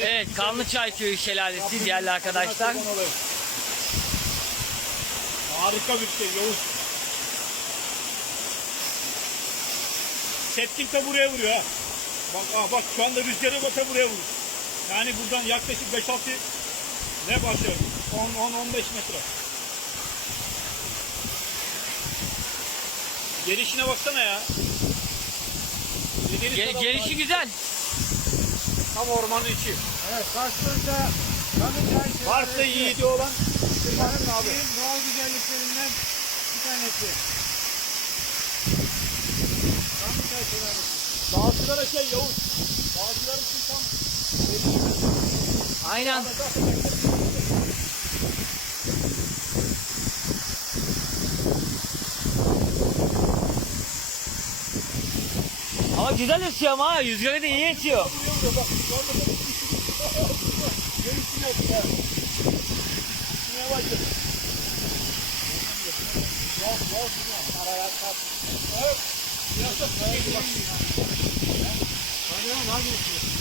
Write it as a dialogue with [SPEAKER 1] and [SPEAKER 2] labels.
[SPEAKER 1] Evet Kanlıçay Köyü Şelalesi değerli arkadaşlar.
[SPEAKER 2] Harika bir şey Yavuz. Setkin de buraya vuruyor ha. Bak, aa, bak şu anda rüzgarı bata buraya vuruyor. Yani buradan yaklaşık 5-6 ne başlıyor? 10-15 metre. Gelişine baksana ya. Geliş
[SPEAKER 1] Gel-
[SPEAKER 2] tarafı-
[SPEAKER 1] gelişi güzel.
[SPEAKER 2] Tam ormanın içi.
[SPEAKER 3] Evet, Kanıçay Şelalesi.
[SPEAKER 2] Varsa yiğidi olan
[SPEAKER 3] Tırmanın abi. Doğal güzelliklerinden bir tanesi.
[SPEAKER 2] Dağcılara şey Yavuz. Dağcılar için tam
[SPEAKER 1] Aynen. Ama güzel esiyor ama. Rüzgarı da iyi esiyor.
[SPEAKER 2] buraya vuruyor